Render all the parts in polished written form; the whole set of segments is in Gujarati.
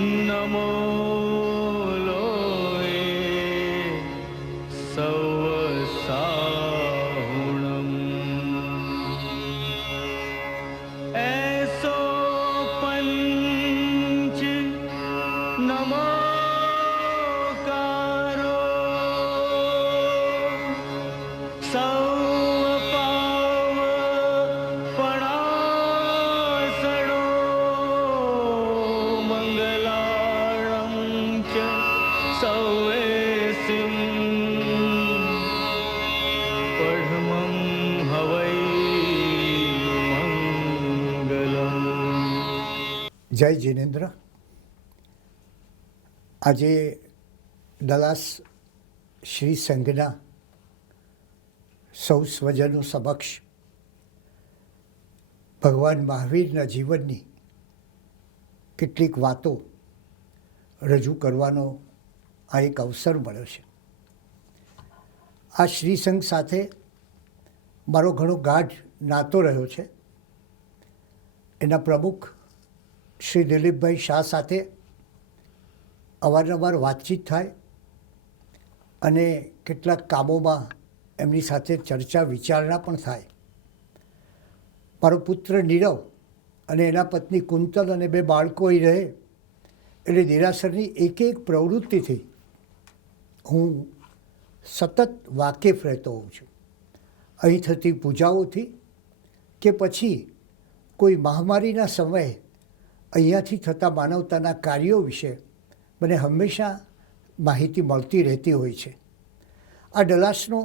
નમો લોએ સૌ સાહુણમ એસો પંચ નમોકારો સૌ જય જિનેન્દ્ર. આજે ડલાસ શ્રી સંઘના સૌ સ્વજનો સમક્ષ ભગવાન મહાવીરના જીવનની કેટલીક વાતો રજૂ કરવાનો આ એક અવસર મળ્યો છે. આ શ્રી સંઘ સાથે મારો ઘણો ગાઢ નાતો રહ્યો છે. એના પ્રમુખ શ્રી દિલીપભાઈ શાહ સાથે અવારનવાર વાતચીત થાય અને કેટલાક કામોમાં એમની સાથે ચર્ચા વિચારણા પણ થાય. મારો પુત્ર નીરવ અને એના પત્ની કુંતલ અને બે બાળકો અહીં રહે એટલે દેરાસરની એક એક પ્રવૃત્તિથી હું સતત વાકેફ રહેતો હોઉં છું. અહીં થતી પૂજાઓથી કે પછી કોઈ મહામારીના સમયે અહીંયાથી થતા માનવતાના કાર્યો વિશે મને હંમેશા માહિતી મળતી રહેતી હોય છે. આ ડલાસનો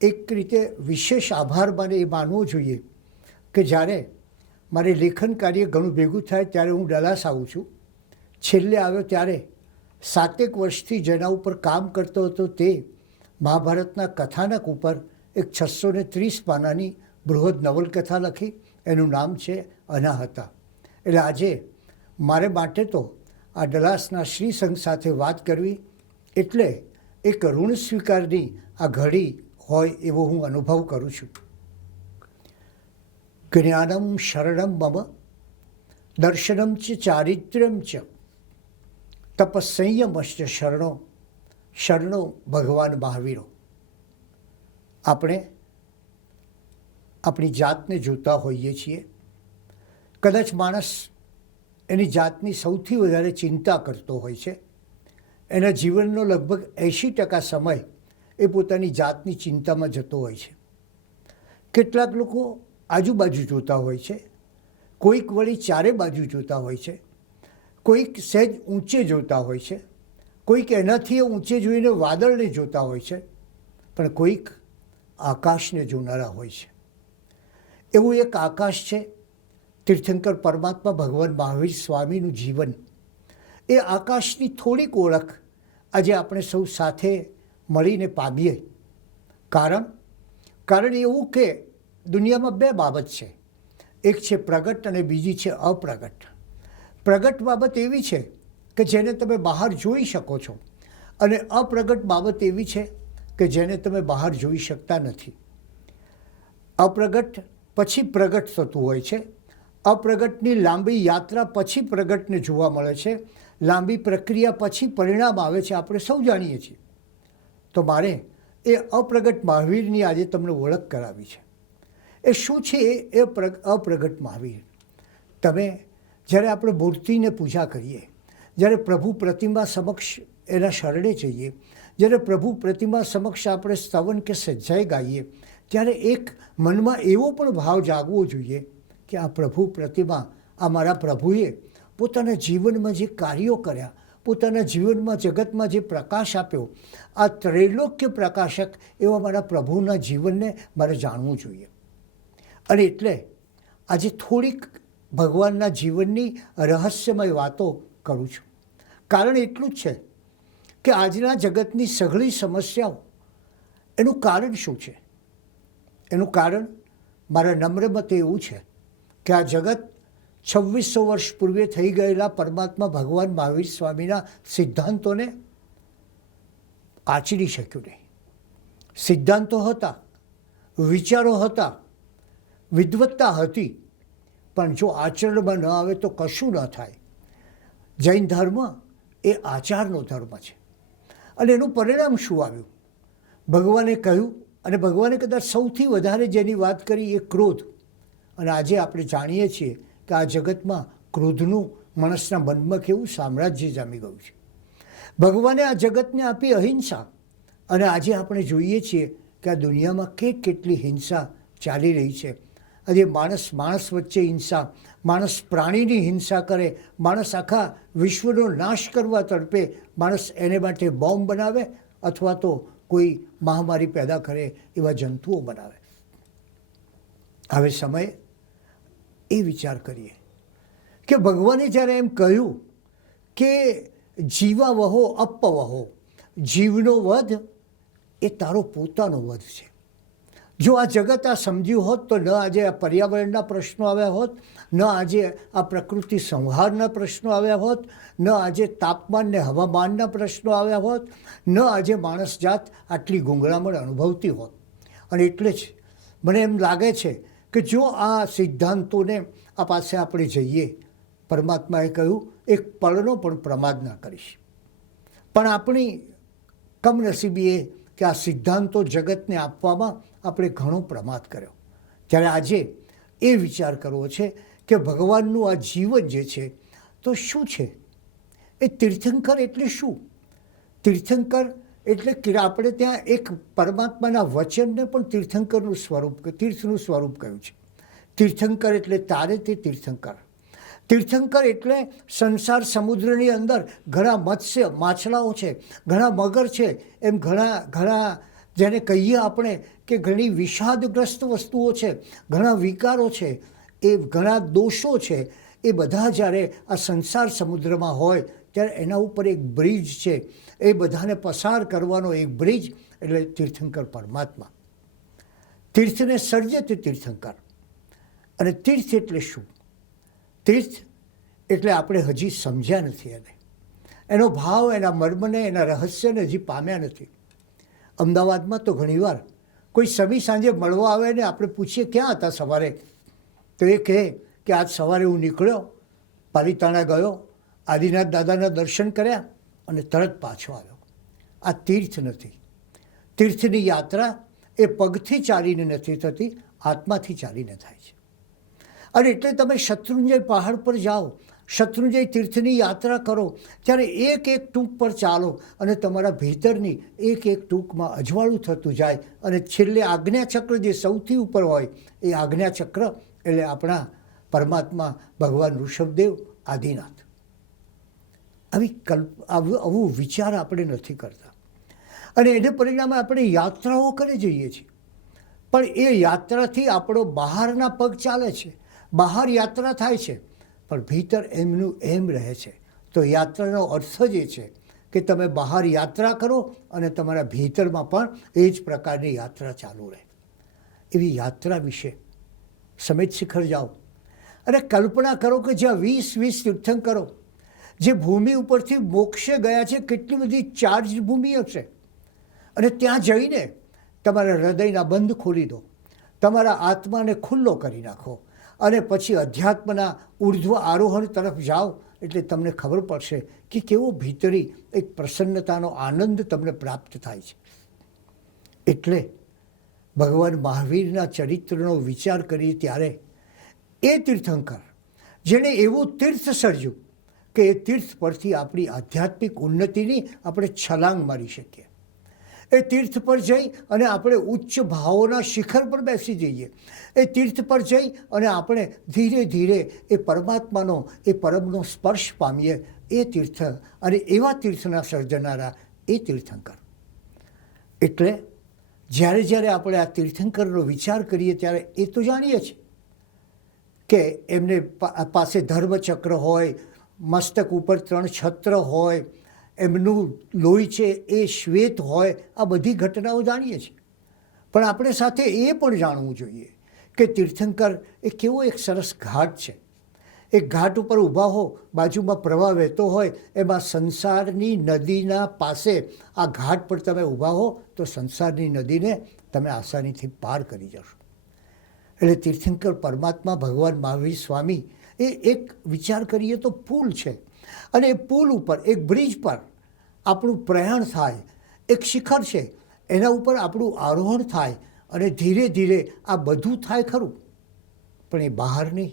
એક રીતે વિશેષ આભાર માને એ માનવો જોઈએ કે જ્યારે મારે લેખન કાર્ય ઘણું ભેગું થાય ત્યારે હું ડલાસ આવું છું. છેલ્લે આવ્યો ત્યારે 7 વર્ષથી જેના ઉપર કામ કરતો હતો તે મહાભારતના કથાનક ઉપર એક 630 પાનાની બૃહદ નવલકથા લખી. એનું નામ છે અનાહતા. એટલે આજે મારે માટે તો આ ડલાસના શ્રી સંઘ સાથે વાત કરવી એટલે એક ઋણ સ્વીકારની આ ઘડી હોય એવો હું અનુભવ કરું છું. જ્ઞાનમ શરણમ મમ દર્શનમ ચ ચારિત્ર્યમ ચ તપસંયમશ્ચ શરણો શરણો ભગવાન મહાવીરો. આપણે આપણી જાતને જોતા હોઈએ છીએ. કદાચ માણસ એની જાતની સૌથી વધારે ચિંતા કરતો હોય છે. એના જીવનનો લગભગ 80% સમય એ પોતાની જાતની ચિંતામાં જતો હોય છે. કેટલાક લોકો આજુબાજુ જોતા હોય છે, કોઈક વળી ચારે બાજુ જોતા હોય છે, કોઈક સહેજ ઊંચે જોતા હોય છે, કોઈક એનાથી ઊંચે જોઈને વાદળને જોતા હોય છે, પણ કોઈક આકાશને જોનારા હોય છે. એવું એક આકાશ છે તીર્થંકર પરમાત્મા ભગવાન મહાવીર સ્વામીનું જીવન. એ આકાશની થોડીક ઓળખ આજે આપણે સૌ સાથે મળીને પામીએ. કારણ એવું કે દુનિયામાં 2 બાબત છે. એક છે પ્રગટ અને બીજી છે અપ્રગટ. પ્રગટ બાબત એવી છે કે જેને તમે બહાર જોઈ શકો છો અને અપ્રગટ બાબત એવી છે કે જેને તમે બહાર જોઈ શકતા નથી. અપ્રગટ પછી પ્રગટ થતું હોય છે. અપ્રગટની લાંબી યાત્રા પછી પ્રગટને જોવા મળે છે. લાંબી પ્રક્રિયા પછી પરિણામ આવે છે, આપણે સૌ જાણીએ છીએ. તો મારે એ અપ્રગટ મહાવીરની આજે તમને ઓળખ કરાવી છે. એ શું છે એ અપ્રગટ મહાવીર? તમે જ્યારે આપણે મૂર્તિને પૂજા કરીએ, જ્યારે પ્રભુ પ્રતિમા સમક્ષ એના શરણે જઈએ, જ્યારે પ્રભુ પ્રતિમા સમક્ષ આપણે સ્તવન કે સજ્જાઈ ગાઈએ, ત્યારે એક મનમાં એવો પણ ભાવ જાગવો જોઈએ કે આ પ્રભુ પ્રતિમા, આ મારા પ્રભુએ પોતાના જીવનમાં જે કાર્યો કર્યા, પોતાના જીવનમાં જગતમાં જે પ્રકાશ આપ્યો, આ ત્રૈલોક્ય પ્રકાશક એવા મારા પ્રભુના જીવનને મારે જાણવું જોઈએ. અને એટલે આજે થોડીક ભગવાનના જીવનની રહસ્યમય વાતો કરું છું. કારણ એટલું જ છે કે આજના જગતની સઘળી સમસ્યાઓ, એનું કારણ શું છે? એનું કારણ મારા નમ્ર મતે એવું છે કે આ જગત 2600 વર્ષ પૂર્વે થઈ ગયેલા પરમાત્મા ભગવાન મહાવીર સ્વામીના સિદ્ધાંતોને આચરી શક્યું નહીં. સિદ્ધાંતો હતા, વિચારો હતા, વિદ્વત્તા હતી, પણ જો આચરણમાં ન આવે તો કશું ન થાય. જૈન ધર્મ એ આચારનો ધર્મ છે અને એનું પરિણામ શું આવ્યું? ભગવાને કહ્યું, અને ભગવાને કદાચ સૌથી વધારે જેની વાત કરી એ ક્રોધ. અને આજે આપણે જાણીએ છીએ કે આ જગતમાં ક્રોધનું માણસના મનમાં કેવું સામ્રાજ્ય જામી ગયું છે. ભગવાને આ જગતને આપી અહિંસા, અને આજે આપણે જોઈએ છીએ કે આ દુનિયામાં કેટલી હિંસા ચાલી રહી છે. આજે માણસ વચ્ચે હિંસા, માણસ પ્રાણીની હિંસા કરે, માણસ આખા વિશ્વનો નાશ કરવા તડપે, માણસ એને માટે બોમ્બ બનાવે અથવા તો કોઈ મહામારી પેદા કરે એવા જંતુઓ બનાવે. હવે સમય એ વિચાર કરીએ કે ભગવાને જ્યારે એમ કહ્યું કે જીવા વહો અપવહો, જીવનો વધ એ તારો પોતાનો વધ છે. જો આ જગત આ સમજ્યું હોત તો ન આજે આ પર્યાવરણના પ્રશ્નો આવ્યા હોત, ન આજે આ પ્રકૃતિ સંહારના પ્રશ્નો આવ્યા હોત, ન આજે તાપમાન ને હવામાનના પ્રશ્નો આવ્યા હોત, ન આજે માણસ જાત આટલી ગુંગળામણ અનુભવતી હોત. અને એટલે જ મને એમ લાગે છે કે જો આ સિદ્ધાંતોને આ પાસે આપણે જઈએ, પરમાત્માએ કહ્યું એક પળનો પણ પ્રમાદ ના કરીશ. પણ આપણી કમનસીબી એ કે આ સિદ્ધાંતો જગતને આપવામાં આપણે ઘણો પ્રમાદ કર્યો. ત્યારે આજે એ વિચાર કરવો છે કે ભગવાનનું આ જીવન જે છે તો શું છે? એ તીર્થંકર એટલે શું? તીર્થંકર એટલે કે આપણે ત્યાં એક પરમાત્માના વચનને પણ તીર્થંકરનું સ્વરૂપ, તીર્થનું સ્વરૂપ કહ્યું છે. તીર્થંકર એટલે તારે તે તીર્થંકર. તીર્થંકર એટલે સંસાર સમુદ્રની અંદર ઘણા મત્સ્ય માછલાઓ છે, ઘણા મગર છે, એમ ઘણા જેને કહીએ આપણે કે ઘણી વિષાદગ્રસ્ત વસ્તુઓ છે, ઘણા વિકારો છે, એ ઘણા દોષો છે, એ બધા જ્યારે આ સંસાર સમુદ્રમાં હોય ત્યારે એના ઉપર એક બ્રિજ છે, એ બધાને પસાર કરવાનો એક બ્રિજ એટલે તીર્થંકર પરમાત્મા. તીર્થને સર્જે તે તીર્થંકર. અને તીર્થ એટલે શું? તીર્થ એટલે આપણે હજી સમજ્યા નથી એને, એનો ભાવ, એના મર્મને, એના રહસ્યને હજી પામ્યા નથી. અમદાવાદમાં તો ઘણીવાર કોઈ સમી સાંજે મળવા આવે ને આપણે પૂછીએ ક્યાં હતા સવારે, તો એ કહે કે આજ સવારે હું નીકળ્યો, પાલિતાણા ગયો, આદિનાથ દાદાના દર્શન કર્યા અને તરત પાછો આવ્યો. આ તીર્થ નથી. તીર્થની યાત્રા એ પગથી ચાલીને નથી થતી, આત્માથી ચાલીને થાય છે. અને એટલે તમે શત્રુંજય પહાડ પર જાઓ, શત્રુંજય તીર્થની યાત્રા કરો, ત્યારે એક ટૂંક પર ચાલો અને તમારા ભીતરની એક ટૂંકમાં અજવાળું થતું જાય અને છેલ્લે આજ્ઞાચક્ર જે સૌથી ઉપર હોય એ આજ્ઞાચક્ર એટલે આપણા પરમાત્મા ભગવાન ઋષભદેવ આદિનાથ. આવું વિચાર આપણે નથી કરતા અને એને પરિણામે આપણે યાત્રાઓ કરી જઈએ છીએ. પણ એ યાત્રાથી આપણો બહારના પગ ચાલે છે, બહાર યાત્રા થાય છે, પણ ભીતર એમનું એમ રહે છે. તો યાત્રાનો અર્થ જ એ છે કે તમે બહાર યાત્રા કરો અને તમારા ભીતરમાં પણ એ જ પ્રકારની યાત્રા ચાલુ રહે. એવી યાત્રા વિશે સમેત શિખર જાઓ અને કલ્પના કરો કે જ્યાં 20 તીર્થંકરો જે ભૂમિ ઉપરથી મોક્ષે ગયા છે, કેટલી બધી ચાર્જ ભૂમિ હશે, અને ત્યાં જઈને તમારા હૃદયના બંધ ખોલી દો, તમારા આત્માને ખુલ્લો કરી નાખો અને પછી અધ્યાત્મના ઉર્ધ્વ આરોહણ તરફ જાઓ એટલે તમને ખબર પડશે કે કેવો ભીતરી એક પ્રસન્નતાનો આનંદ તમને પ્રાપ્ત થાય છે. એટલે ભગવાન મહાવીરના ચરિત્રનો વિચાર કરીએ ત્યારે એ તીર્થંકર જેણે એવું તીર્થ સર્જ્યું કે એ તીર્થ પરથી આપણી આધ્યાત્મિક ઉન્નતિની આપણે છલાંગ મારી શકીએ. એ તીર્થ પર જઈ અને આપણે ઉચ્ચ ભાવોના શિખર પર બેસી જઈએ. એ તીર્થ પર જઈ અને આપણે ધીરે ધીરે એ પરમાત્માનો, એ પરમનો સ્પર્શ પામીએ. એ તીર્થ અને એવા તીર્થના સર્જનારા એ તીર્થંકર. એટલે જ્યારે આપણે આ તીર્થંકરનો વિચાર કરીએ ત્યારે એ તો જાણીએ છીએ કે એમને પાસે ધર્મચક્ર હોય, મસ્તક ઉપર 3 છત્ર હોય, એમનું લોહી છે એ શ્વેત હોય, આ બધી ઘટનાઓ જાણીએ છીએ. પણ આપણે સાથે એ પણ જાણવું જોઈએ કે તીર્થંકર એ કેવો એક સરસ ઘાટ છે. એક ઘાટ ઉપર ઊભા હો, બાજુમાં પ્રવાહ વહેતો હોય, એમાં સંસારની નદીના પાસે આ ઘાટ પર તમે ઊભા હો તો સંસારની નદીને તમે આસાનીથી પાર કરી જશો. એટલે તીર્થંકર પરમાત્મા ભગવાન મહાવીર સ્વામી એ એક વિચાર કરીએ તો પુલ છે. અને એ પુલ ઉપર, એક બ્રિજ પર આપણું પ્રયાણ થાય, એક શિખર છે એના ઉપર આપણું આરોહણ થાય અને ધીરે ધીરે આ બધું થાય ખરું, પણ એ બહાર નહીં.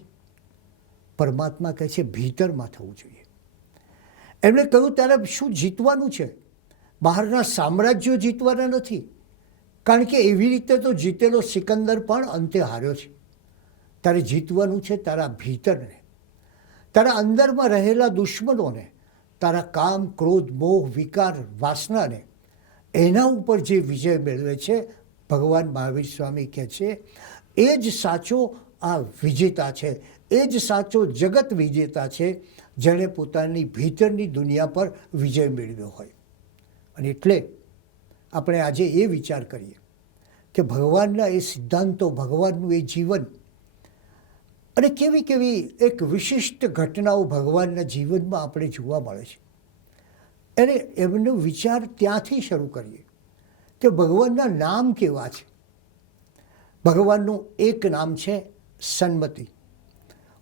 પરમાત્મા કહે છે ભીતરમાં થવું જોઈએ. એમણે કહ્યું ત્યારે શું જીતવાનું છે? બહારના સામ્રાજ્યો જીતવાના નથી, કારણ કે એવી રીતે તો જીતેલો સિકંદર પણ અંતે હાર્યો છે. તારે જીતવાનું છે તારા ભીતરને, તારા અંદરમાં રહેલા દુશ્મનોને, તારા કામ, ક્રોધ, મોહ, વિકાર, વાસનાને. એના ઉપર જે વિજય મેળવે છે, ભગવાન મહાવીર સ્વામી કહે છે એ જ સાચો આ વિજેતા છે, એ જ સાચો જગત વિજેતા છે, જેણે પોતાની ભીતરની દુનિયા પર વિજય મેળવ્યો હોય. અને એટલે આપણે આજે એ વિચાર કરીએ કે ભગવાનના એ સિદ્ધાંતો, ભગવાનનું એ જીવન અને કેવી કેવી એક વિશિષ્ટ ઘટનાઓ ભગવાનના જીવનમાં આપણે જોવા મળે છે. અને એમનો વિચાર ત્યાંથી શરૂ કરીએ કે ભગવાનના નામ કેવા છે. ભગવાનનું એક નામ છે સન્મતિ.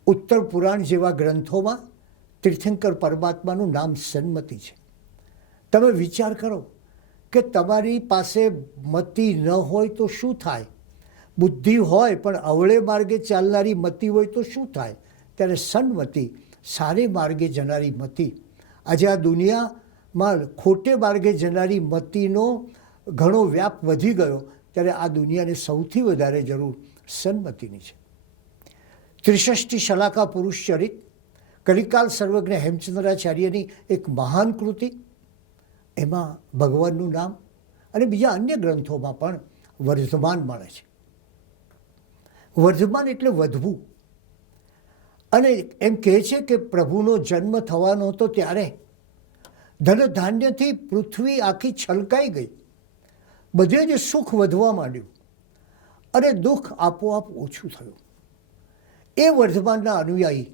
ઉત્તર પુરાણ જેવા ગ્રંથોમાં તીર્થંકર પરમાત્માનું નામ સન્મતિ છે. તમે વિચાર કરો કે તમારી પાસે મતિ ન હોય તો શું થાય? બુદ્ધિ હોય પણ અવળે માર્ગે ચાલનારી મતિ હોય તો શું થાય? ત્યારે સન્મતિ, સારે માર્ગે જનારી મતિ. આજે આ દુનિયામાં ખોટે માર્ગે જનારી મતિનો ઘણો વ્યાપ વધી ગયો, ત્યારે આ દુનિયાને સૌથી વધારે જરૂર સન્મતિની છે. ત્રિષષ્ટિ શલાકા પુરુષ ચરિત, કલિકાલ સર્વજ્ઞ હેમચંદ્રાચાર્યની એક મહાન કૃતિ. એમાં ભગવાનનું નામ અને બીજા અન્ય ગ્રંથોમાં પણ વર્ધમાન મળે છે. વર્ધમાન એટલે વધવું. અને એમ કહે છે કે પ્રભુનો જન્મ થવાનો હતો ત્યારે ધન ધાન્યથી પૃથ્વી આખી છલકાઈ ગઈ, બધે જ સુખ વધવા માંડ્યું અને દુઃખ આપોઆપ ઓછું થયું. એ વર્ધમાનના અનુયાયી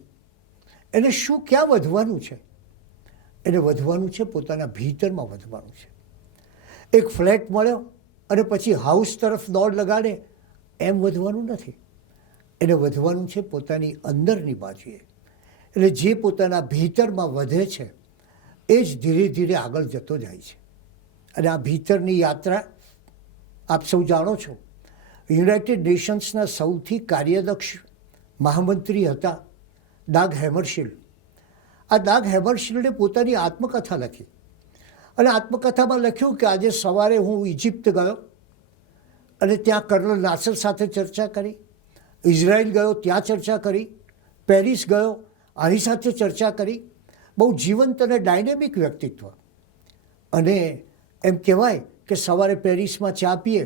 એને શું ક્યાં વધવાનું છે? એને વધવાનું છે પોતાના ભીતરમાં વધવાનું છે. એક ફ્લેટ મળ્યો અને પછી હાઉસ તરફ દોડ લગાડે એમ વધવાનું નથી. એને વધવાનું છે પોતાની અંદરની બાજુએ. એટલે જે પોતાના ભીતરમાં વધે છે એ જ ધીરે ધીરે આગળ જતો જાય છે. અને આ ભીતરની યાત્રા આપ સૌ જાણો છો, યુનાઇટેડ નેશન્સના સૌથી કાર્યદક્ષ મહામંત્રી હતા ડાગ હેમરશિલ્ડ. આ ડાગ હેમરશિલ્ડે પોતાની આત્મકથા લખી અને આત્મકથામાં લખ્યું કે આજે સવારે હું ઇજિપ્ત ગયો અને ત્યાં કર્નલ નાસર સાથે ચર્ચા કરી, ઇઝરાયલ ગયો ત્યાં ચર્ચા કરી, પેરિસ ગયો આની સાથે ચર્ચા કરી. બહુ જીવંત અને ડાયનેમિક વ્યક્તિત્વ. અને એમ કહેવાય કે સવારે પેરિસમાં ચા પીએ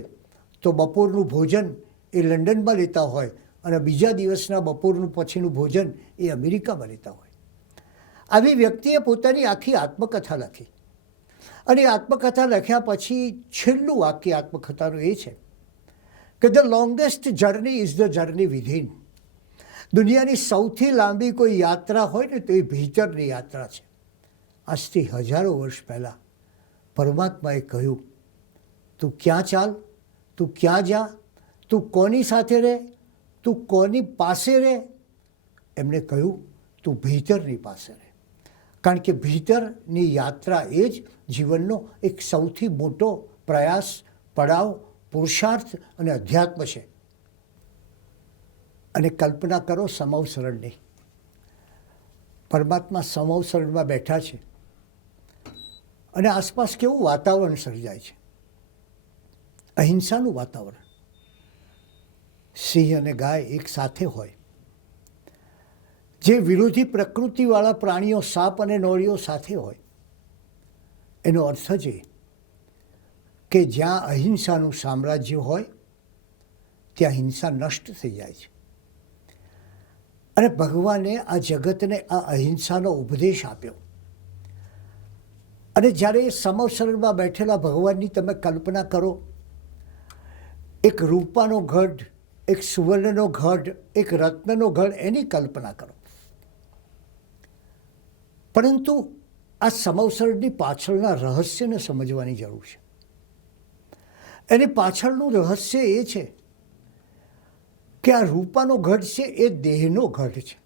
તો બપોરનું ભોજન એ લંડનમાં લેતા હોય અને બીજા દિવસના બપોરનું પછીનું ભોજન એ અમેરિકામાં લેતા હોય. આવી વ્યક્તિએ પોતાની આખી આત્મકથા લખી. અને આત્મકથા લખ્યા પછી છેલ્લું વાક્ય આત્મકથાનું એ છે કે the longest journey is the journey within. દુનિયાની સૌથી લાંબી કોઈ યાત્રા હોય ને તો એ ભીતરની યાત્રા છે. આજથી હજારો વર્ષ પહેલાં પરમાત્માએ કહ્યું, તું ક્યાં ચાલ, તું ક્યાં જા, તું કોની સાથે રહે, તું કોની પાસે રહે? એમણે કહ્યું તું ભીતરની પાસે રહે. કારણ કે ભીતરની યાત્રા એ જ જીવનનો એક સૌથી મોટો પ્રયાસ, પડાવ, પુરુષાર્થ અને અધ્યાત્મ છે. અને કલ્પના કરો સમવસરણની. પરમાત્મા સમવસરણમાં બેઠા છે અને આસપાસ કેવું વાતાવરણ સર્જાય છે? અહિંસાનું વાતાવરણ. સિંહ અને ગાય એક સાથે હોય, જે વિરોધી પ્રકૃતિવાળા પ્રાણીઓ સાપ અને નોળીઓ સાથે હોય. એનો અર્થ જ એ કે જ્યાં અહિંસાનું સામ્રાજ્ય હોય ત્યાં હિંસા નષ્ટ થઈ જાય છે. અને ભગવાને આ જગતને આ અહિંસાનો ઉપદેશ આપ્યો. અને જ્યારે એ સમવસરણમાં બેઠેલા ભગવાનની તમે કલ્પના કરો, એક રૂપાનો ગઢ, એક સુવર્ણનો ગઢ, એક રત્નનો ગઢ, એની કલ્પના કરો. પરંતુ આ સમવસરણની પાછળના રહસ્યને સમજવાની જરૂર છે. એની પાછળનું રહસ્ય એ છે કે આ રૂપાનો ગઢ છે એ દેહનો ગઢ છે.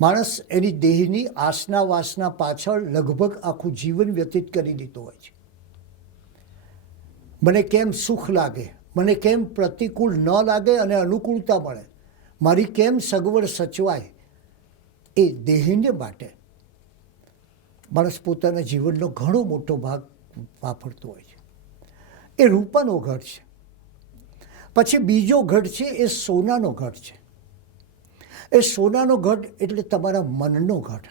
માણસ એની દેહની આસના વાસના પાછળ લગભગ આખું જીવન વ્યતીત કરી દીધું હોય છે. મને કેમ સુખ લાગે, મને કેમ પ્રતિકૂળ ન લાગે અને અનુકૂળતા મળે, મારી કેમ સગવડ સચવાય, એ દેહને માટે માણસ પોતાના જીવનનો ઘણો મોટો ભાગ વાપરતો હોય છે. એ રૂપાનો ઘટ છે. પછી બીજો ઘટ છે એ સોનાનો ઘટ છે. એ સોનાનો ઘટ એટલે તમારા મનનો ઘટ.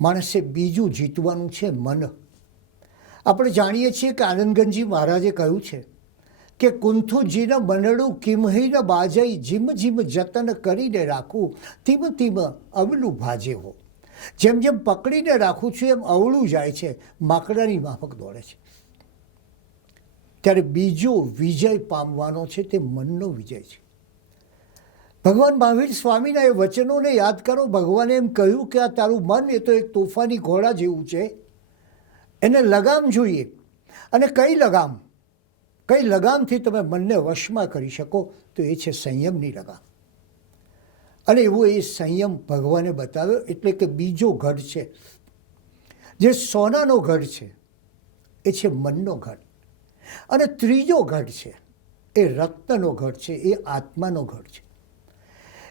માણસે બીજું જીતવાનું છે મન. આપણે જાણીએ છીએ કે આનંદગંજી મહારાજે કહ્યું છે કે કુંથુજીને મનડું કિમહીન બાજઈ જીમ જીમ જતન કરીને રાખવું તીમ તીમ અવલું ભાજે હો. જેમ જેમ પકડીને રાખું છું એમ અવળું જાય છે, માકડાની માફક દોડે છે. ત્યારે બીજો વિજય પામવાનો છે તે મનનો વિજય છે. ભગવાન મહાવીર સ્વામીના એ વચનોને યાદ કરો. ભગવાને એમ કહ્યું કે આ તારું મન એ તો એક તોફાની ઘોડા જેવું છે, એને લગામ જોઈએ. અને કઈ લગામથી તમે મનને વશમાં કરી શકો તો એ છે સંયમની લગામ. અને એવો એ સંયમ ભગવાને બતાવ્યો. એટલે કે બીજો ગઢ છે જે સોનાનો ગઢ છે એ છે મનનો ગઢ. અને ત્રીજો ગઢ છે એ રત્નનો ગઢ છે, એ આત્માનો ગઢ છે.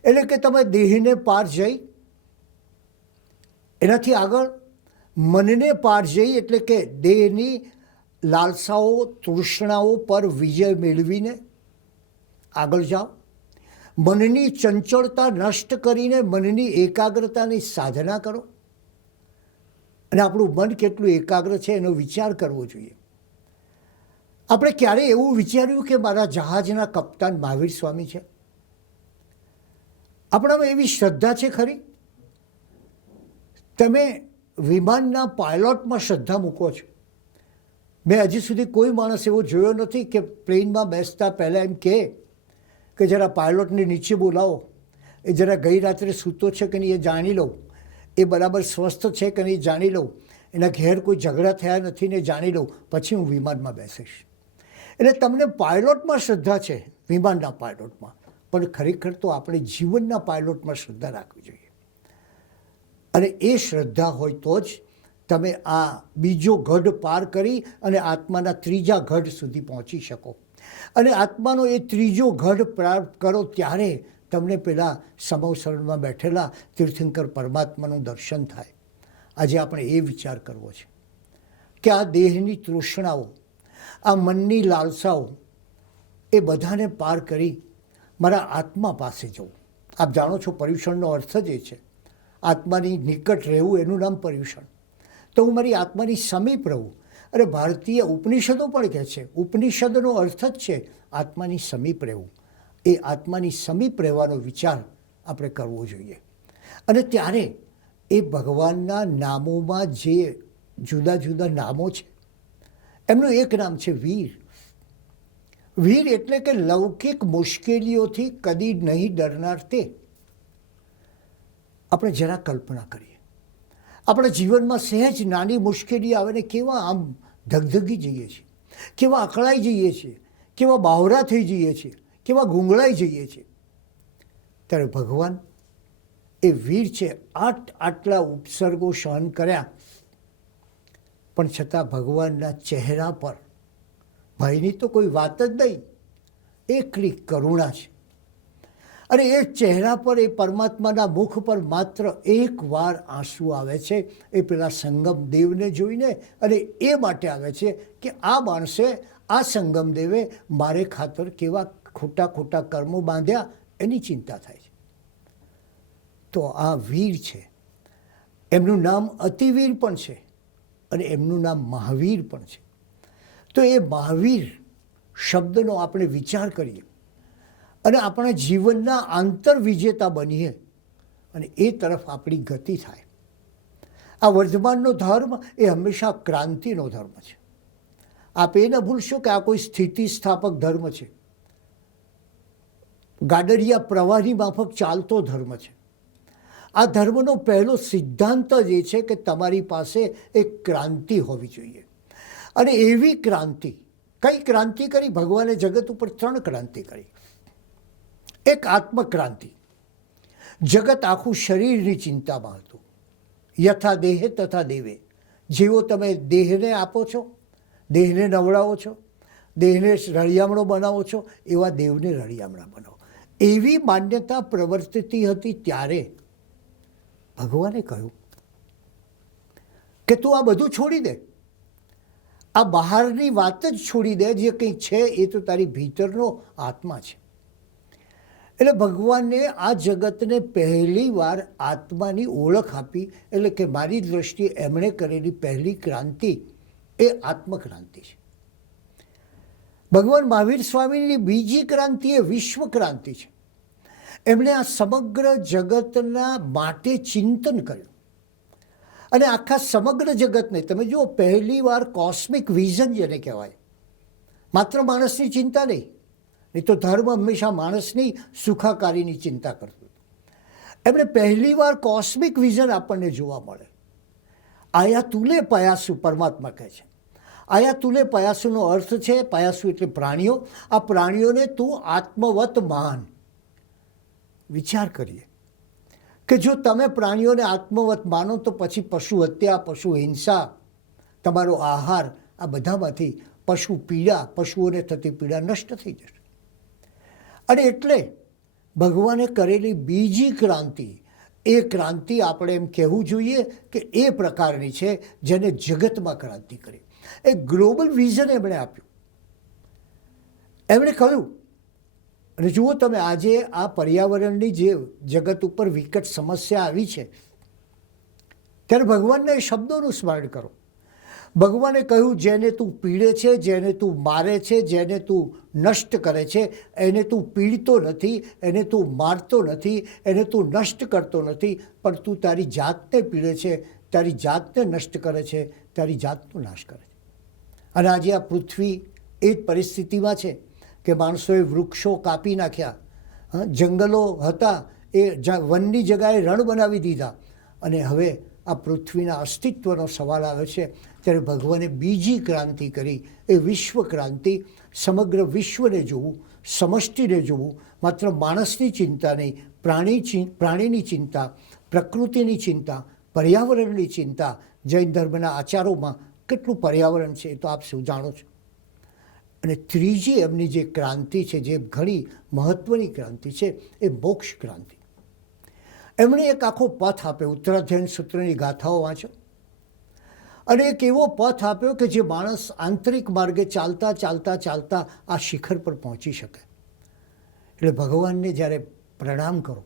એટલે કે તમે દેહને પાર જઈ, એનાથી આગળ મનને પાર જઈ, એટલે કે દેહની લાલસાઓ તૃષ્ણાઓ પર વિજય મેળવીને આગળ જાઓ. મનની ચંચળતા નષ્ટ કરીને મનની એકાગ્રતાની સાધના કરો. અને આપણું મન કેટલું એકાગ્ર છે એનો વિચાર કરવો જોઈએ. આપણે ક્યારેય એવું વિચાર્યું કે મારા જહાજના કપ્તાન મહાવીર સ્વામી છે? આપણામાં એવી શ્રદ્ધા છે ખરી? તમે વિમાનના પાયલોટમાં શ્રદ્ધા મૂકો છો? મેં હજી સુધી કોઈ માણસ એવો જોયો નથી કે પ્લેનમાં બેસતા પહેલાં એમ કહે કે જરા પાયલોટને નીચે બોલાવો, એ જરા ગઈ રાત્રે સૂતો છે કે નહીં એ જાણી લઉં, એ બરાબર સ્વસ્થ છે કે નહીં જાણી લઉં, એના ઘેર કોઈ ઝઘડા થયા નથી ને જાણી લઉં, પછી હું વિમાનમાં બેસીશ. એટલે તમને પાયલોટમાં શ્રદ્ધા છે, વિમાનના પાયલોટમાં, પણ ખરેખર તો આપણે જીવનના પાયલોટમાં શ્રદ્ધા રાખવી જોઈએ. અને એ શ્રદ્ધા હોય તો જ તમે આ બીજો ગઢ પાર કરી અને આત્માના ત્રીજા ગઢ સુધી પહોંચી શકો. અને આત્માનો એ ત્રીજો ગઢ પ્રાપ્ત કરો ત્યારે તમને પેલા સમવસરણમાં બેઠેલા તીર્થંકર પરમાત્માનું દર્શન થાય. આજે આપણે એ વિચાર કરવો છે કે આ દેહની તૃષ્ણાઓ, આ મનની લાલસાઓ, એ બધાને પાર કરી મારા આત્મા પાસે જવું. આપ જાણો છો પર્યુષણનો અર્થ જ એ છે. આત્માની નિકટ રહેવું એનું નામ પર્યુષણ. તો હું મારી આત્માની સમીપ રહું. અરે ભારતીય ઉપનિષદો પણ કહે છે, ઉપનિષદનો અર્થ જ છે આત્માની સમીપ રહેવું. એ આત્માની સમીપ રહેવાનો વિચાર આપણે કરવો જોઈએ. અને ત્યારે એ ભગવાનના નામોમાં જે જુદા જુદા નામો છે એમનું એક નામ છે વીર. વીર એટલે કે લૌકિક મુશ્કેલીઓથી કદી નહીં ડરનાર તે. આપણે જરા કલ્પના કરીએ, આપણા જીવનમાં સહેજ નાની મુશ્કેલી આવે ને કેવા આમ ધગધગી જઈએ છીએ, કેવા અકળાઈ જઈએ છીએ, કેવા બાવરા થઈ જઈએ છીએ, કેવા ગુંગળાઈ જઈએ છીએ. ત્યારે ભગવાન એ વીર છે. આટલા ઉપસર્ગો સહન કર્યા પણ છતાં ભગવાનના ચહેરા પર ભયની તો કોઈ વાત જ નહીં, એકલી કરુણા છે. અને એ ચહેરા પર, એ પરમાત્માના મુખ પર માત્ર એક વાર આંસુ આવે છે. એ પેલા સંગમ દેવને જોઈને. અને એ માટે આવે છે કે આ માણસે, આ સંગમ દેવે મારે ખાતર કેવા ખોટા કર્મો બાંધ્યા, એની ચિંતા થાય છે. તો આ વીર છે. એમનું નામ અતિવીર પણ છે અને એમનું નામ મહાવીર પણ છે. તો એ મહાવીર શબ્દનો આપણે વિચાર કરીએ અને આપણા જીવનના આંતરવિજેતા બનીએ અને એ તરફ આપણી ગતિ થાય. આ વર્તમાનનો ધર્મ એ હંમેશા ક્રાંતિનો ધર્મ છે. આપ એ ન ભૂલશો કે આ કોઈ સ્થિતિસ્થાપક ધર્મ છે, ગાડરિયા પ્રવાહની માફક ચાલતો ધર્મ છે. આ ધર્મનો પહેલો સિદ્ધાંત જ એ છે કે તમારી પાસે એક ક્રાંતિ હોવી જોઈએ. અને એવી ક્રાંતિ, કઈ ક્રાંતિ કરી? ભગવાને જગત ઉપર 3 ક્રાંતિ કરી. એક આત્મક્રાંતિ, જગત આખું શરીરની ચિંતામાં હતું. યથા દેહે તથા દેવે, જેવો તમે દેહને આપો છો, દેહને નવડાવો છો, દેહને રળિયામણો બનાવો છો, એવા દેવને રળિયામણા બનાવો. એવી માન્યતા પ્રવર્તતી હતી. ત્યારે ભગવાને કહ્યું કે તું આ બધું છોડી દે, આ બહારની વાત જ છોડી દે. જે કંઈ છે એ તો તારી ભીતરનો આત્મા છે. એટલે ભગવાને આ જગતને પહેલી વાર આત્માની ઓળખ આપી. એટલે કે મારી દ્રષ્ટિએ એમણે કરેલી પહેલી ક્રાંતિ એ આત્મક્રાંતિ છે. ભગવાન મહાવીર સ્વામીની બીજી ક્રાંતિ એ વિશ્વ ક્રાંતિ છે. એમણે આ સમગ્ર જગતના માટે ચિંતન કર્યું અને આખા સમગ્ર જગતને તમે જુઓ, પહેલી વાર કોસ્મિક વિઝન જેને કહેવાય, માત્ર માણસની ચિંતા નહીં. નહીં તો ધર્મ હંમેશા માણસની સુખાકારીની ચિંતા કરતું. એમણે પહેલી વાર કોસ્મિક વિઝન આપણને જોવા મળે. આયા તુલે પયાસુ, પરમાત્મા કહે છે. આયા તુલે પયાસુનો અર્થ છે, પયાસુ એટલે પ્રાણીઓ. આ પ્રાણીઓને તું આત્મવત માન. વિચાર કરીએ કે જો તમે પ્રાણીઓને આત્મવત માનો તો પછી પશુ હત્યા, પશુ હિંસા, તમારો આહાર, આ બધામાંથી પશુ પીડા, પશુઓને થતી પીડા નષ્ટ થઈ જશે. અને એટલે ભગવાને કરેલી બીજી ક્રાંતિ, એ ક્રાંતિ આપણે એમ કહેવું જોઈએ કે એ પ્રકારની છે જેને જગતમાં ક્રાંતિ કરી. એ ગ્લોબલ વિઝન એમણે આપ્યું. એમણે કહ્યું, અને જુઓ તમે આજે આ પર્યાવરણની જે જગત ઉપર વિકટ સમસ્યા આવી છે, ત્યારે ભગવાનના એ શબ્દોનું સ્મરણ કરો. ભગવાને કહ્યું, જેને તું પીડે છે, જેને તું મારે છે, જેને તું નષ્ટ કરે છે, એને તું પીડતો નથી, એને તું મારતો નથી, એને તું નષ્ટ કરતો નથી, પણ તું તારી જાતને પીડે છે, તારી જાતને નષ્ટ કરે છે, તારી જાતનો નાશ કરે છે. અને આજે આ પૃથ્વી એ જ પરિસ્થિતિમાં છે કે માણસોએ વૃક્ષો કાપી નાખ્યા, જંગલો હતા એ વનની જગાએ રણ બનાવી દીધા, અને હવે આ પૃથ્વીના અસ્તિત્વનો સવાલ આવે છે. ત્યારે ભગવાને બીજી ક્રાંતિ કરી, એ વિશ્વ ક્રાંતિ. સમગ્ર વિશ્વને જોવું, સમષ્ટિને જોવું, માત્ર માણસની ચિંતા નહીં, પ્રાણીની ચિંતા, પ્રકૃતિની ચિંતા, પર્યાવરણની ચિંતા. જૈન ધર્મના આચારોમાં કેટલું પર્યાવરણ છે એ તો આપ સૌ જાણો છો. અને ત્રીજી એમની જે ક્રાંતિ છે, જે ઘણી મહત્ત્વની ક્રાંતિ છે, એ મોક્ષ ક્રાંતિ. એમણે એક આખો પથ આપ્યો. ઉત્તરાધ્યયન સૂત્રની ગાથાઓ વાંચો અને એક એવો પથ આપ્યો કે જે માણસ આંતરિક માર્ગે ચાલતા ચાલતા ચાલતા આ શિખર પર પહોંચી શકે. એટલે ભગવાનને જ્યારે પ્રણામ કરો,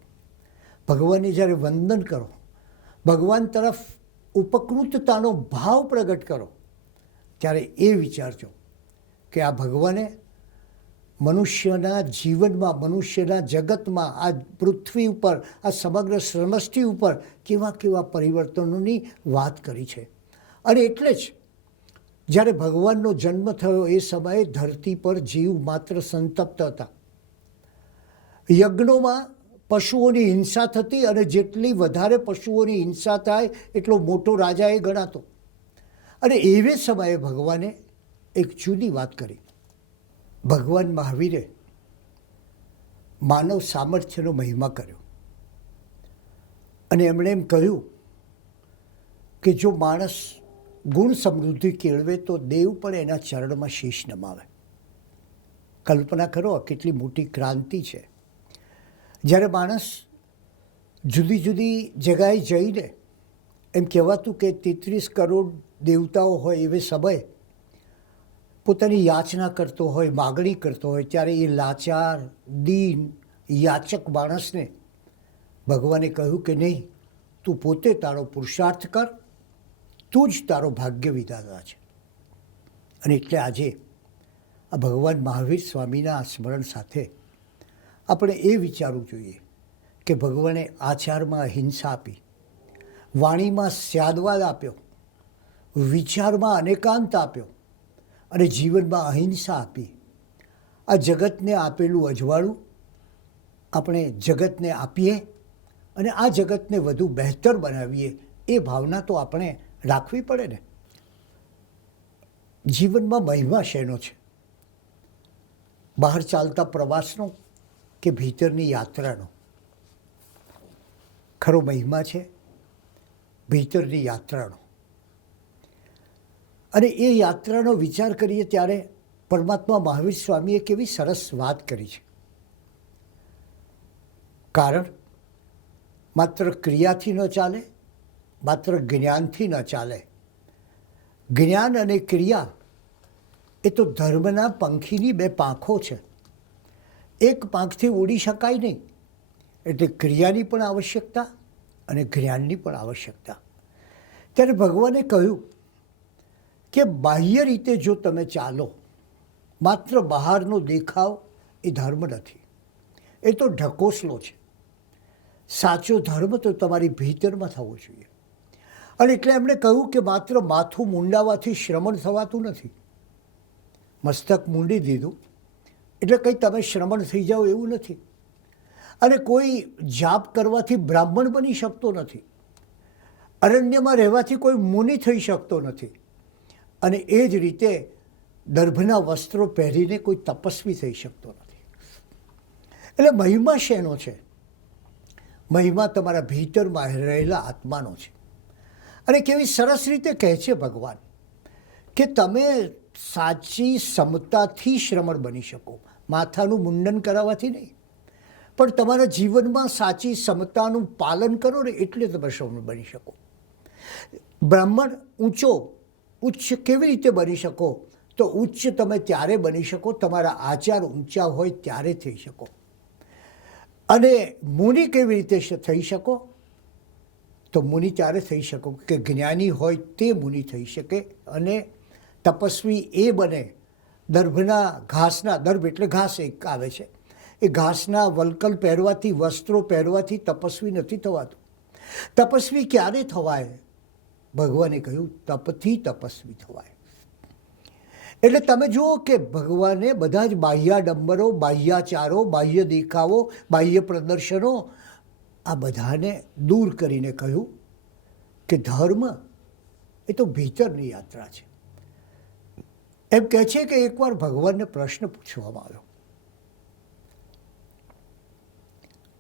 ભગવાનને જ્યારે વંદન કરો, ભગવાન તરફ ઉપકૃતતાનો ભાવ પ્રગટ કરો, ત્યારે એ વિચારજો કે આ ભગવાને મનુષ્યના જીવનમાં, મનુષ્યના જગતમાં, આ પૃથ્વી ઉપર, આ સમગ્ર સમષ્ટિ ઉપર કેવા કેવા પરિવર્તનોની વાત કરી છે. અને એટલે જ જ્યારે ભગવાનનો જન્મ થયો એ સમયે ધરતી પર જીવ માત્ર સંતપ્ત હતા. યજ્ઞોમાં પશુઓની હિંસા થતી, અને જેટલી વધારે પશુઓની હિંસા થાય એટલો મોટો રાજા એ ગણાતો. અને એવે સમયે ભગવાને એક જુદી વાત કરી. ભગવાન મહાવીરે માનવ સામર્થ્યનો મહિમા કર્યો અને એમણે એમ કહ્યું કે જો માણસ ગુણ સમૃદ્ધિ કેળવે તો દેવ પણ એના ચરણમાં શીશ નમાવે. કલ્પના કરો કેટલી મોટી ક્રાંતિ છે. જ્યારે માણસ જુદી જુદી જગાએ જઈને, એમ કહેવાતું કે 33 કરોડ દેવતાઓ હોય એવે સમયે પોતાની યાચના કરતો હોય, માગણી કરતો હોય, ત્યારે એ લાચાર, દીન, યાચક માણસને ભગવાને કહ્યું કે નહીં, તું પોતે તારો પુરુષાર્થ કર, તું જ તારો ભાગ્ય વિધાતા છે. અને એટલે આજે આ ભગવાન મહાવીર સ્વામીના સ્મરણ સાથે આપણે એ વિચારવું જોઈએ કે ભગવાને આચારમાં અહિંસા આપી, વાણીમાં સ્યાદવાદ આપ્યો, વિચારમાં અનેકાંત આપ્યો અને જીવનમાં અહિંસા આપી. આ જગતને આપેલું અજવાળું આપણે જગતને આપીએ અને આ જગતને વધુ બહેતર બનાવીએ, એ ભાવના તો આપણે રાખવી પડે ને. જીવનમાં મહિમા શેનો છે? બહાર ચાલતા પ્રવાસનો કે ભીતરની યાત્રાનો? ખરો મહિમા છે ભીતરની યાત્રાનો. અને એ યાત્રાનો વિચાર કરીએ ત્યારે પરમાત્મા મહાવીર સ્વામીએ કેવી સરસ વાત કરી છે. કારણ માત્ર ક્રિયાથી ન ચાલે, માત્ર જ્ઞાનથી ન ચાલે. જ્ઞાન અને ક્રિયા એ તો ધર્મના પંખીની બે પાંખો છે. એક પાંખથી ઉડી શકાય નહીં, એટલે ક્રિયાની પણ આવશ્યકતા અને જ્ઞાનની પણ આવશ્યકતા. ત્યારે ભગવાને કહ્યું કે બાહ્ય રીતે જો તમે ચાલો, માત્ર બહારનો દેખાવ એ ધર્મ નથી, એ તો ઢકોસલો છે. સાચો ધર્મ તો તમારી ભીતરમાં થવો જોઈએ. અને એટલે એમણે કહ્યું કે માત્ર માથું મુંડાવાથી શ્રમણ થવાતું નથી. મસ્તક મૂંડી દીધું એટલે કંઈ તમે શ્રમણ થઈ જાઓ એવું નથી. અને કોઈ જાપ કરવાથી બ્રાહ્મણ બની શકતો નથી. અરણ્યમાં રહેવાથી કોઈ મુનિ થઈ શકતો નથી. અને એ જ રીતે દર્ભના વસ્ત્રો પહેરીને કોઈ તપસ્વી થઈ શકતો નથી. એટલે મહિમા શેનો છે? મહિમા તમારા ભીતરમાં રહેલા આત્માનો છે. અને કેવી સરસ રીતે કહે છે ભગવાન કે તમે સાચી સમતાથી શ્રમણ બની શકો. માથાનું મુંડન કરાવવાથી નહીં, પણ તમારા જીવનમાં સાચી સમતાનું પાલન કરો ને એટલે તમે શ્રમણ બની શકો. બ્રાહ્મણ ઉચ્ચ કેવી રીતે બની શકો? તો ઉચ્ચ તમે ત્યારે બની શકો તમારા આચાર ઊંચા હોય ત્યારે થઈ શકો. અને મુનિ કેવી રીતે થઈ શકો? તો મુનિ ત્યારે થઈ શકો કે જ્ઞાની હોય તે મુનિ થઈ શકે. અને તપસ્વી એ બને દર્ભના ઘાસના, દર્ભ એટલે ઘાસ એક આવે છે, એ ઘાસના વલ્કલ પહેરવાથી, વસ્ત્રો પહેરવાથી તપસ્વી નથી થવાતું. તપસ્વી ક્યારે થવાય? ભગવાને કહ્યું તપથી તપસ્વી થવાય. એટલે તમે જુઓ કે ભગવાને બધા જ બાહ્યાડંબરો, બાહ્યાચારો, બાહ્ય દેખાવો, બાહ્ય પ્રદર્શનો આ બધાને દૂર કરીને કહ્યું કે ધર્મ એ તો ભીતરની યાત્રા છે. એમ કહે છે કે એકવાર ભગવાનને પ્રશ્ન પૂછવામાં આવ્યો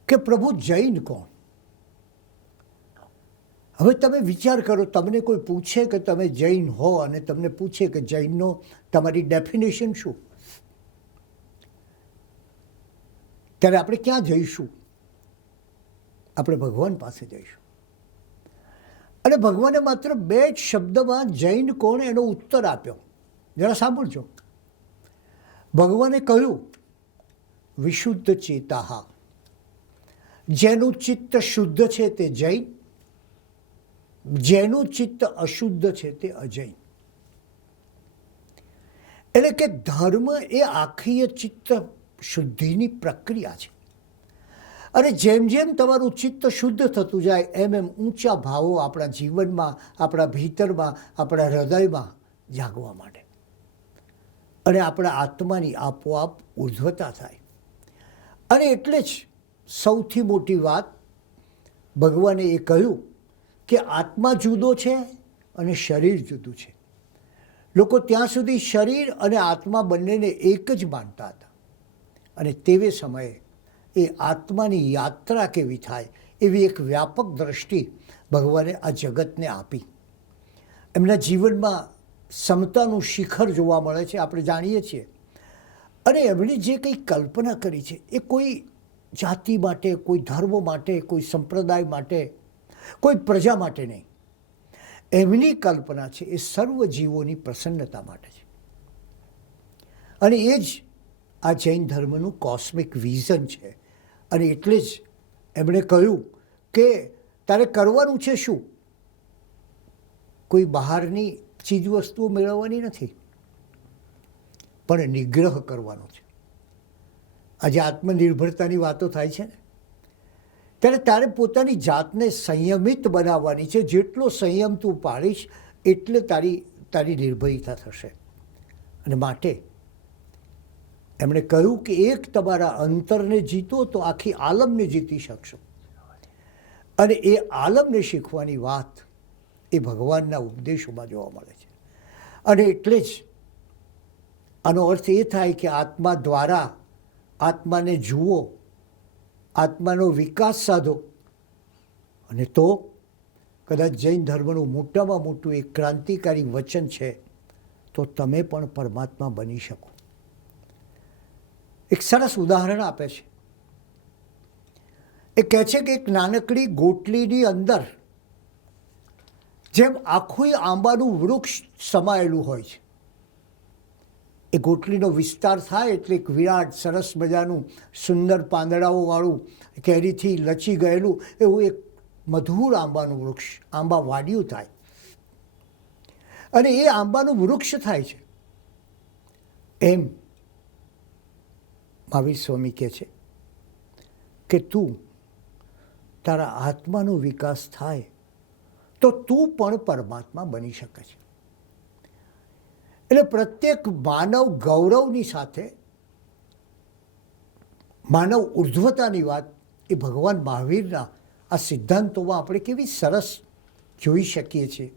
કે પ્રભુ જૈન કોણ? હવે તમે વિચાર કરો, તમને કોઈ પૂછે કે તમે જૈન હો અને તમને પૂછે કે જૈનનો તમારી ડેફિનેશન શું, ત્યારે આપણે ક્યાં જઈશું? આપણે ભગવાન પાસે જઈશું. અને ભગવાને માત્ર 2 જ શબ્દમાં જૈન કોણ એનો ઉત્તર આપ્યો. જરા સાંભળજો. ભગવાને કહ્યું વિશુદ્ધ ચેતાહા. જેનું ચિત્ત શુદ્ધ છે તે જૈન, જેનું ચિત્ત અશુદ્ધ છે તે અજૈન. એટલે કે ધર્મ એ આખી ચિત્ત શુદ્ધિની પ્રક્રિયા છે. અને જેમ જેમ તમારું ચિત્ત શુદ્ધ થતું જાય એમ એમ ઊંચા ભાવો આપણા જીવનમાં, આપણા ભીતરમાં, આપણા હૃદયમાં જાગવા માંડે. અને આપણા આત્માની આપોઆપ ઉર્ધ્વતા થાય. અને એટલે જ સૌથી મોટી વાત ભગવાને એ કહ્યું કે આત્મા જુદો છે અને શરીર જુદું છે. લોકો ત્યાં સુધી શરીર અને આત્મા બંનેને એક જ માનતા હતા. અને તેવે સમયે એ આત્માની યાત્રા કેવી થાય એવી એક વ્યાપક દ્રષ્ટિ ભગવાને આ જગતને આપી. એમના જીવનમાં સમતાનું શિખર જોવા મળે છે, આપણે જાણીએ છીએ. અને એમણે જે કંઈ કલ્પના કરી છે એ કોઈ જાતિ માટે, કોઈ ધર્મ માટે, કોઈ સંપ્રદાય માટે, કોઈ પ્રજા માટે નહીં. એમની કલ્પના છે એ સર્વ જીવોની પ્રસન્નતા માટે છે. અને એ જ આ જૈન ધર્મનું કોસ્મિક વિઝન છે. અને એટલે જ એમણે કહ્યું કે તારે કરવાનું છે શું? કોઈ બહારની ચીજવસ્તુઓ મેળવવાની નથી, પણ નિગ્રહ કરવાનો છે. આજે આત્મનિર્ભરતાની વાતો થાય છે ને, ત્યારે તારે પોતાની જાતને સંયમિત બનાવવાની છે. જેટલો સંયમ તું પાડીશ એટલે તારી નિર્ભયતા થશે. અને માટે એમણે કહ્યું કે એક તમારા અંતરને જીતો તો આખી આલમને જીતી શકશો. અને એ આલમને શીખવાની વાત એ ભગવાનના ઉપદેશોમાં જોવા મળે છે. અને એટલે જ આનો અર્થ એ થાય કે આત્મા દ્વારા આત્માને જુઓ, આત્માનો વિકાસ સાધો. અને તો કદાચ જૈન ધર્મનું મોટામાં મોટું એક ક્રાંતિકારી વચન છે, તો તમે પણ પરમાત્મા બની શકો. એક સરસ ઉદાહરણ આપે છે. એ કહે છે કે એક નાનકડી ગોટલીની અંદર જેમ આખું આંબાનું વૃક્ષ સમાયેલું હોય છે. એ ગોટલીનો વિસ્તાર થાય એટલે એક વિરાટ સરસ મજાનું સુંદર પાંદડાઓવાળું કેરીથી લચી ગયેલું એવું એક મધુર આંબાનું વૃક્ષ, આંબા વાડિયું થાય. અને એ આંબાનું વૃક્ષ થાય છે. એમ મહાવીર સ્વામી કહે છે કે તું તારા આત્માનો વિકાસ થાય તો તું પણ પરમાત્મા બની શકે છે. એટલે પ્રત્યેક માનવ ગૌરવની સાથે માનવ ઉર્ધ્વતાની વાત એ ભગવાન મહાવીરના આ સિદ્ધાંતોમાં આપણે કેવી સરસ જોઈ શકીએ છીએ.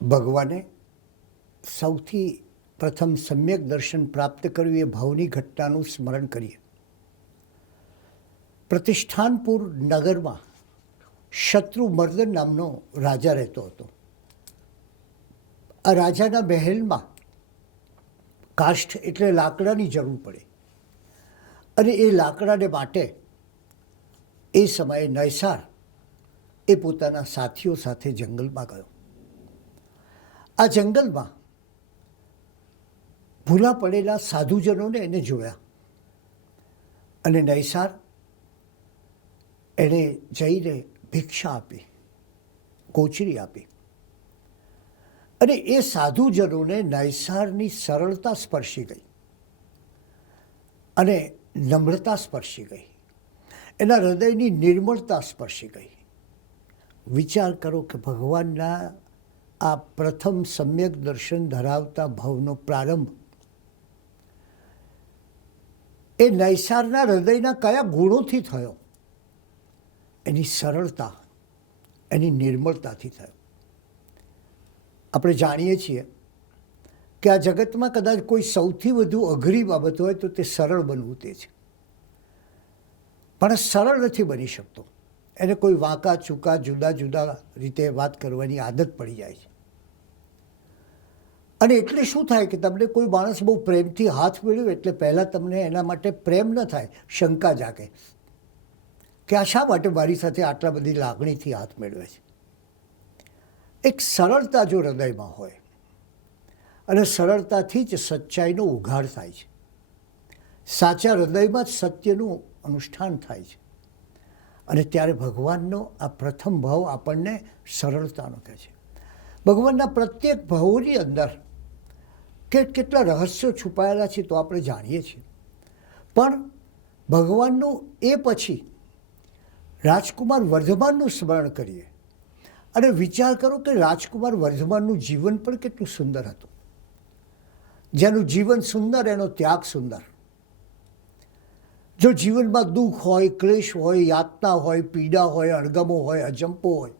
ભગવાને સૌથી પ્રથમ સમ્યક દર્શન પ્રાપ્ત કર્યું એ ભવની ઘટનાનું સ્મરણ કરીએ. પ્રતિષ્ઠાનપુર નગરમાં શત્રુમર્દન નામનો રાજા રહેતો હતો. આ રાજાના મહેલમાં કાષ્ઠ એટલે લાકડાની જરૂર પડે, અને એ લાકડાને માટે એ સમયે નયસાર એ પોતાના સાથીઓ સાથે જંગલમાં ગયો. આ જંગલમાં ભૂલા પડેલા સાધુજનોને એને જોયા, અને નયસાર એણે જઈને ભિક્ષા આપી, કોચરી આપી. અને એ સાધુજનોને નયસારની સરળતા સ્પર્શી ગઈ અને નમ્રતા સ્પર્શી ગઈ, એના હૃદયની નિર્મળતા સ્પર્શી ગઈ. વિચાર કરો કે ભગવાનના આ પ્રથમ સમ્યક દર્શન ધરાવતા ભવનો પ્રારંભ એ નયસારના હૃદયના કયા ગુણોથી થયો? એની સરળતા, એની નિર્મળતાથી થયો. આપણે જાણીએ છીએ કે આ જગતમાં કદાચ કોઈ સૌથી વધુ અઘરી બાબત હોય તો તે સરળ બનવું તે છે. પણ સરળ નથી બની શકતો. એને કોઈ વાંકા ચૂકા જુદા જુદા રીતે વાત કરવાની આદત પડી જાય છે. અને એટલે શું થાય કે તમને કોઈ માણસ બહુ પ્રેમથી હાથ મેળવ્યો એટલે પહેલાં તમને એના માટે પ્રેમ ન થાય, શંકા જાગે કે આ શા માટે મારી સાથે આટલા બધી લાગણીથી હાથ મેળવે છે. એક સરળતા જો હૃદયમાં હોય, અને સરળતાથી જ સચ્ચાઈનો ઉઘાડ થાય છે. સાચા હૃદયમાં જ સત્યનું અનુષ્ઠાન થાય છે. અને ત્યારે ભગવાનનો આ પ્રથમ ભાવ આપણને સરળતાનો કહે છે. ભગવાનના પ્રત્યેક ભાવોની અંદર કેટલા રહસ્યો છુપાયેલા છે તો આપણે જાણીએ છીએ. પણ ભગવાનનું એ પછી રાજકુમાર વર્ધમાનનું સ્મરણ કરીએ અને વિચાર કરો કે રાજકુમાર વર્ધમાનનું જીવન પણ કેટલું સુંદર હતું. જેનું જીવન સુંદર એનો ત્યાગ સુંદર. જો જીવનમાં દુઃખ હોય, ક્લેશ હોય, યાતના હોય, પીડા હોય, અણગમો હોય, અજંપો હોય,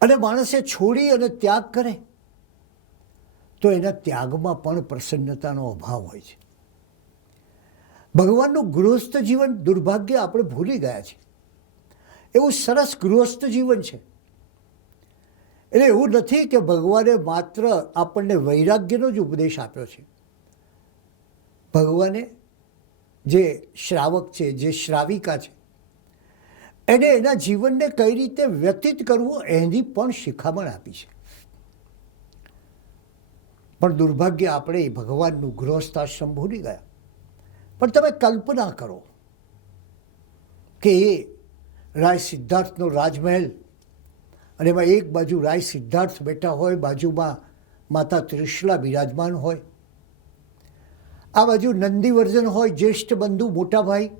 અને માણસે છોડી અને ત્યાગ કરે તો એના ત્યાગમાં પણ પ્રસન્નતાનો અભાવ હોય છે. ભગવાનનું ગૃહસ્થ જીવન દુર્ભાગ્ય આપણે ભૂલી ગયા છીએ. એવું સરસ ગૃહસ્થ જીવન છે. એટલે એવું નથી કે ભગવાને માત્ર આપણને વૈરાગ્યનો જ ઉપદેશ આપ્યો છે. ભગવાને જે શ્રાવક છે, જે શ્રાવિકા છે, એને એના જીવનને કઈ રીતે વ્યતીત કરવું એની પણ શિખામણ આપી છે. પણ દુર્ભાગ્ય આપણે ભગવાનનું ગૃહસ્થાશ્રમ ભૂલી ગયા. પણ તમે કલ્પના કરો કે એ રાય સિદ્ધાર્થનો રાજમહેલ, અને એમાં એક બાજુ રાય સિદ્ધાર્થ બેઠા હોય, બાજુમાં માતા ત્રિશલા બિરાજમાન હોય, આ બાજુ નંદીવર્ધન હોય, જ્યેષ્ઠ બંધુ મોટા ભાઈ,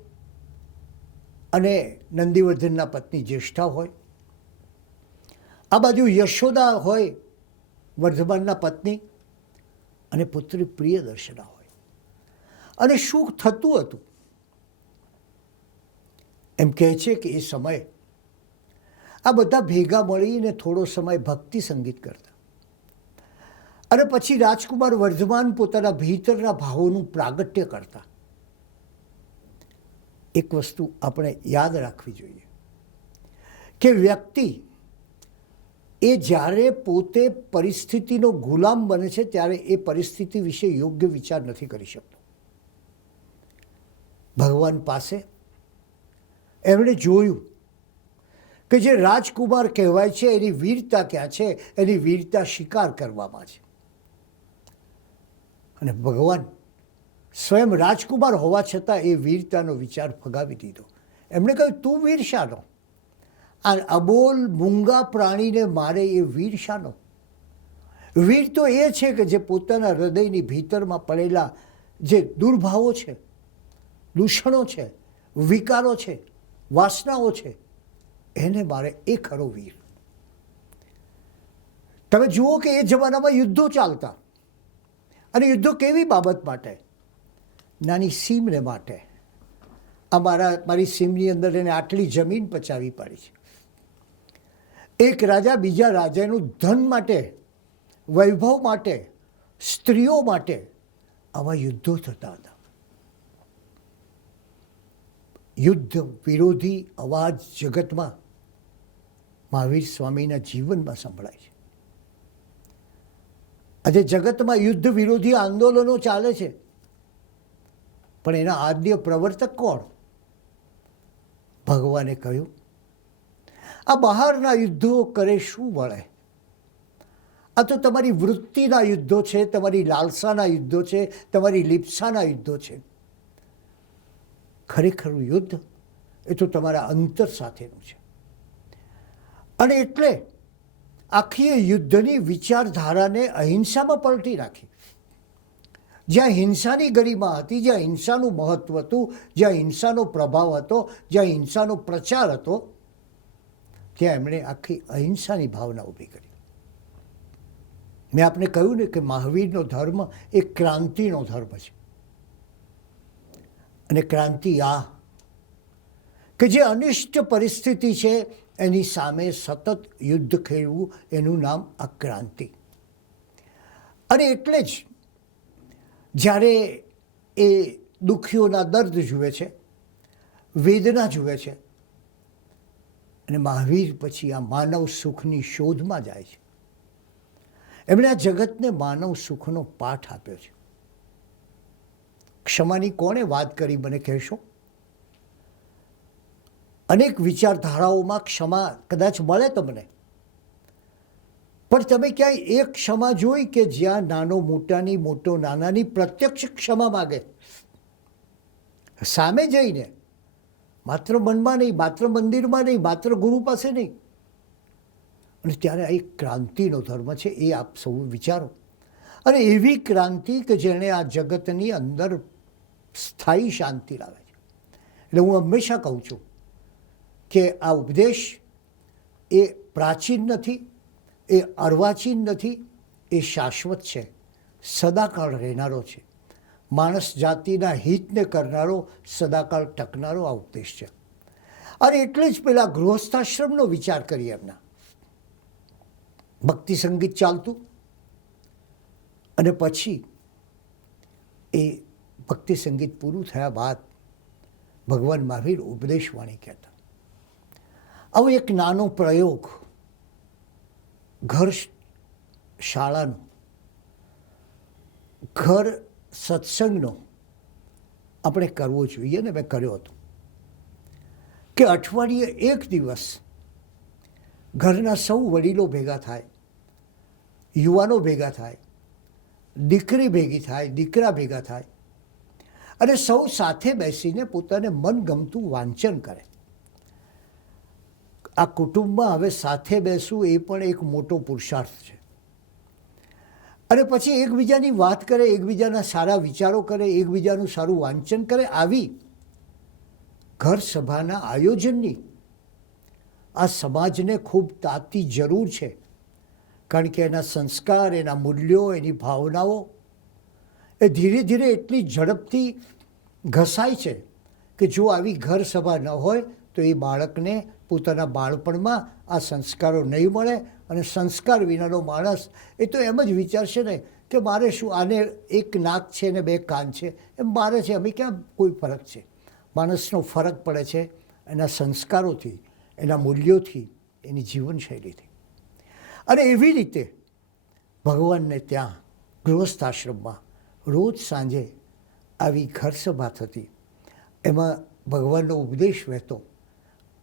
અને નંદીવર્ધનના પત્ની જ્યેષ્ઠા હોય, આ બાજુ યશોદા હોય વર્ધમાનના પત્ની, અને પુત્રી પ્રિયદર્શના હોય. અને શું થતું હતું? એમ કહે છે કે એ સમયે આ બધા ભેગા મળીને થોડો સમય ભક્તિ સંગીત કરતા, અને પછી રાજકુમાર વર્ધમાન પોતાના ભીતરના ભાવોનું પ્રાગટ્ય કરતા. એક વસ્તુ આપણે યાદ રાખવી જોઈએ કે વ્યક્તિ એ જ્યારે પોતે પરિસ્થિતિનો ગુલામ બને છે ત્યારે એ પરિસ્થિતિ વિશે યોગ્ય વિચાર નથી કરી શકતો. ભગવાન પાસે એમણે જોયું કે જે રાજકુમાર કહેવાય છે એની વીરતા ક્યાં છે, એની વીરતા શિકાર કરવામાં છે. અને ભગવાન સ્વયં રાજકુમાર હોવા છતાં એ વીરતાનો વિચાર ફગાવી દીધો. એમણે કહ્યું, તું વીર શાનો? આ અબોલ મૂંગા પ્રાણીને મારે એ વીર શાનો? વીર તો એ છે કે જે પોતાના હૃદયની ભીતરમાં પડેલા જે દુર્ભાવો છે, દૂષણો છે, વિકારો છે, વાસનાઓ છે, એને મારે એ ખરો વીર. તમે જુઓ કે એ જમાનામાં યુદ્ધો ચાલતા, અને યુદ્ધો કેવી બાબત માટે? નાની સીમને માટે. આ મારી સીમની અંદર એને આટલી જમીન પચાવી પાડી છે. એક રાજા બીજા રાજાનું ધન માટે, વૈભવ માટે, સ્ત્રીઓ માટે આવા યુદ્ધો થતા હતા. યુદ્ધ વિરોધી અવાજ જગતમાં મહાવીર સ્વામીના જીવનમાં સંભળાય છે. આજે જગતમાં યુદ્ધ વિરોધી આંદોલનો ચાલે છે, પણ એના આદ્ય પ્રવર્તક કોણ? ભગવાને કહ્યું, આ બહારના યુદ્ધો કરે શું મળે? આ તો તમારી વૃત્તિના યુદ્ધો છે, તમારી લાલસાના યુદ્ધો છે, તમારી લિપ્સાના યુદ્ધો છે. ખરેખર યુદ્ધ એ તો તમારા અંતર સાથેનું છે. અને એટલે આખી યુદ્ધની વિચારધારાને અહિંસામાં પલટી નાખી. જ્યાં હિંસાની ગરિમા હતી, જ્યાં હિંસાનું મહત્વ હતું, જ્યાં હિંસાનો પ્રભાવ હતો, જ્યાં હિંસાનો પ્રચાર હતો, ત્યાં એમણે આખી અહિંસાની ભાવના ઊભી કરી. મેં આપને કહ્યું ને કે મહાવીરનો ધર્મ એ ક્રાંતિનો ધર્મ છે. અને ક્રાંતિ આ કે જે અનિષ્ટ પરિસ્થિતિ છે એની સામે સતત યુદ્ધ ખેડવું, એનું નામ આ ક્રાંતિ. અને એટલે જ જ્યારે એ દુઃખીઓના દર્દ જુએ છે, વેદના જુએ છે, અને મહાવીર પછી આ માનવ સુખની શોધમાં જાય છે. એમણે આ જગતને માનવ સુખનો પાઠ આપ્યો છે. ક્ષમાની કોણે વાત કરી મને કહેશો? અનેક વિચારધારાઓમાં ક્ષમા કદાચ મળે તમને, પણ તમે ક્યાંય એક ક્ષમા જોઈ કે જ્યાં નાનો મોટાની, મોટો નાનાની પ્રત્યક્ષ ક્ષમા માગે? સામે જઈને, માત્ર મનમાં નહીં, માત્ર મંદિરમાં નહીં, માત્ર ગુરુ પાસે નહીં. અને ત્યારે આ એક ક્રાંતિનો ધર્મ છે, એ આપ સૌ વિચારો. અને એવી ક્રાંતિ કે જેણે આ જગતની અંદર સ્થાયી શાંતિ લાવે છે. એટલે હું હંમેશા કહું છું કે આ ઉપદેશ એ પ્રાચીન નથી, એ અર્વાચીન નથી, એ શાશ્વત છે, સદાકાળ રહેનારો છે. માણસ જાતિના હિતને કરનારો, સદાકાળ ટકનારો આ ઉપદેશ છે. અને એટલે જ પેલા ગૃહસ્થાશ્રમનો વિચાર કરીએ. એમના ભક્તિ સંગીત ચાલતું, અને પછી એ ભક્તિ સંગીત પૂરું થયા બાદ ભગવાન મહાવીર ઉપદેશવાણી કહેતા. આવો એક નાનો પ્રયોગ ઘર શાળાનો, ઘર સત્સંગનો આપણે કરવો જોઈએ. ને મેં કર્યો હતો કે અઠવાડિયે એક દિવસ ઘરના સૌ વડીલો ભેગા થાય, યુવાનો ભેગા થાય, દીકરી ભેગી થાય, દીકરા ભેગા થાય, અને સૌ સાથે બેસીને પોતાને મનગમતું વાંચન કરે. આ કુટુંબમાં હવે સાથે બેસવું એ પણ એક મોટો પુરુષાર્થ છે. અને પછી એકબીજાની વાત કરે, એકબીજાના સારા વિચારો કરે, એકબીજાનું સારું વાંચન કરે. આવી ઘર સભાના આયોજનની આ સમાજને ખૂબ તાતી જરૂર છે. કારણ કે એના સંસ્કાર, એના મૂલ્યો, એની ભાવનાઓ એ ધીરે ધીરે એટલી ઝડપથી ઘસાય છે કે જો આવી ઘર સભા ન હોય તો એ બાળકને પોતાના બાળપણમાં આ સંસ્કારો નહીં મળે. અને સંસ્કાર વિનાનો માણસ એ તો એમ જ વિચારશે ને કે મારે શું, આને એક નાક છે ને બે કાન છે, એમ મારે છે, અમે ક્યાં કોઈ ફરક છે. માણસનો ફરક પડે છે એના સંસ્કારોથી, એના મૂલ્યોથી, એની જીવનશૈલીથી. અને એવી રીતે ભગવાનને ત્યાં ગૃહસ્થ આશ્રમમાં રોજ સાંજે આવી ઘર સભા થતી, એમાં ભગવાનનો ઉપદેશ વહેતો.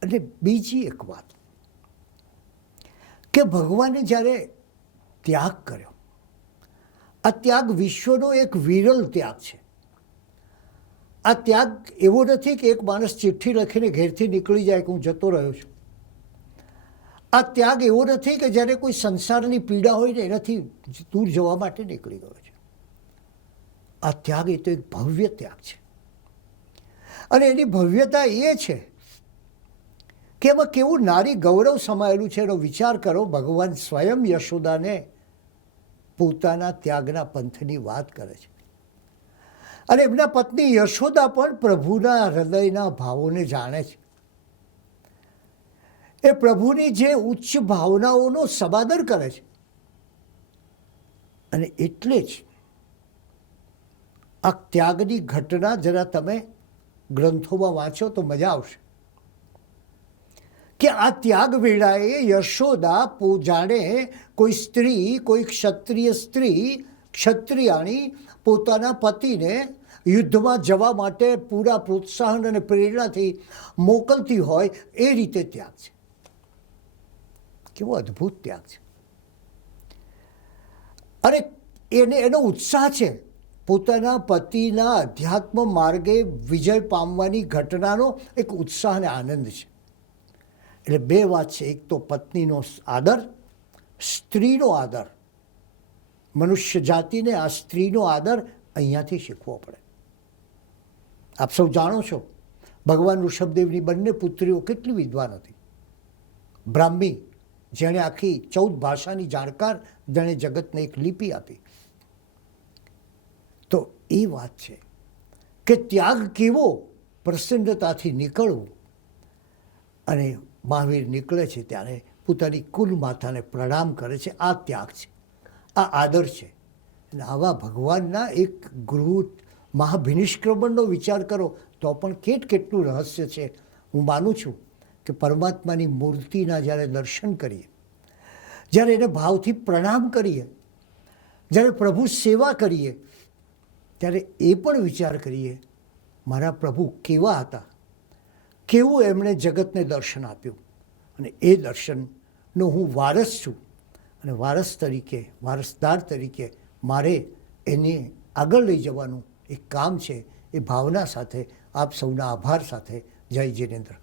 અને બીજી એક વાત કે ભગવાને જ્યારે ત્યાગ કર્યો, આ ત્યાગ વિશ્વનો એક વિરલ ત્યાગ છે. આ ત્યાગ એવો નથી કે એક માણસ ચિઠ્ઠી લખીને ઘેરથી નીકળી જાય કે હું જતો રહ્યો છું. આ ત્યાગ એવો નથી કે જ્યારે કોઈ સંસારની પીડા હોય ને એનાથી દૂર જવા માટે નીકળી ગયો છે. આ ત્યાગ એ તો એક ભવ્ય ત્યાગ છે. અને એની ભવ્યતા એ છે કે એમાં કેવું નારી ગૌરવ સમાયેલું છે એનો વિચાર કરો. ભગવાન સ્વયં યશોદાને પોતાના ત્યાગના પંથની વાત કરે છે. અને એમના પત્ની યશોદા પણ પ્રભુના હૃદયના ભાવોને જાણે છે. એ પ્રભુની જે ઉચ્ચ ભાવનાઓનો સમાદર કરે છે. અને એટલે જ આ ત્યાગની ઘટના જરા તમે ગ્રંથોમાં વાંચો તો મજા આવશે કે આ ત્યાગ વેળાએ યશોદા જાણે કોઈ સ્ત્રી, કોઈ ક્ષત્રિય સ્ત્રી, ક્ષત્રિયાણી પોતાના પતિને યુદ્ધમાં જવા માટે પૂરા પ્રોત્સાહન અને પ્રેરણાથી મોકલતી હોય એ રીતે ત્યાગ છે. કેવો અદ્ભુત ત્યાગ છે. અને એનો ઉત્સાહ છે પોતાના પતિના અધ્યાત્મ માર્ગે વિજય પામવાની ઘટનાનો એક ઉત્સાહ અને આનંદ છે. એટલે બે વાત છે. એક તો પત્નીનો આદર, સ્ત્રીનો આદર. મનુષ્ય જાતિને આ સ્ત્રીનો આદર અહીંયાથી શીખવો પડે. આપ સૌ જાણો છો ભગવાન ઋષભદેવની બંને પુત્રીઓ કેટલી વિદ્વાન હતી. બ્રાહ્મી, જેણે આખી 14 ભાષાની જાણકાર, જેણે જગતને એક લિપિ આપી. તો એ વાત છે કે ત્યાગ કેવો, પ્રસન્નતાથી નીકળવું. અને મહાવીર નીકળે છે ત્યારે પોતાની કુલ માતાને પ્રણામ કરે છે. આ ત્યાગ છે, આ આદર છે. અને આવા ભગવાનના એક ગૃહ મહાભિનિષ્ક્રમણનો વિચાર કરો તો પણ કેટલું રહસ્ય છે. હું માનું છું કે પરમાત્માની મૂર્તિના જ્યારે દર્શન કરીએ, જ્યારે એને ભાવથી પ્રણામ કરીએ, જ્યારે પ્રભુ સેવા કરીએ, ત્યારે એ પણ વિચાર કરીએ મારા પ્રભુ કેવા હતા, કેવું એમણે જગતને દર્શન આપ્યું. અને એ દર્શનનો હું વારસ છું. અને વારસ તરીકે, વારસદાર તરીકે મારે એને આગળ લઈ જવાનું એક કામ છે. એ ભાવના સાથે આપ સૌના આભાર સાથે જય જિનેન્દ્ર.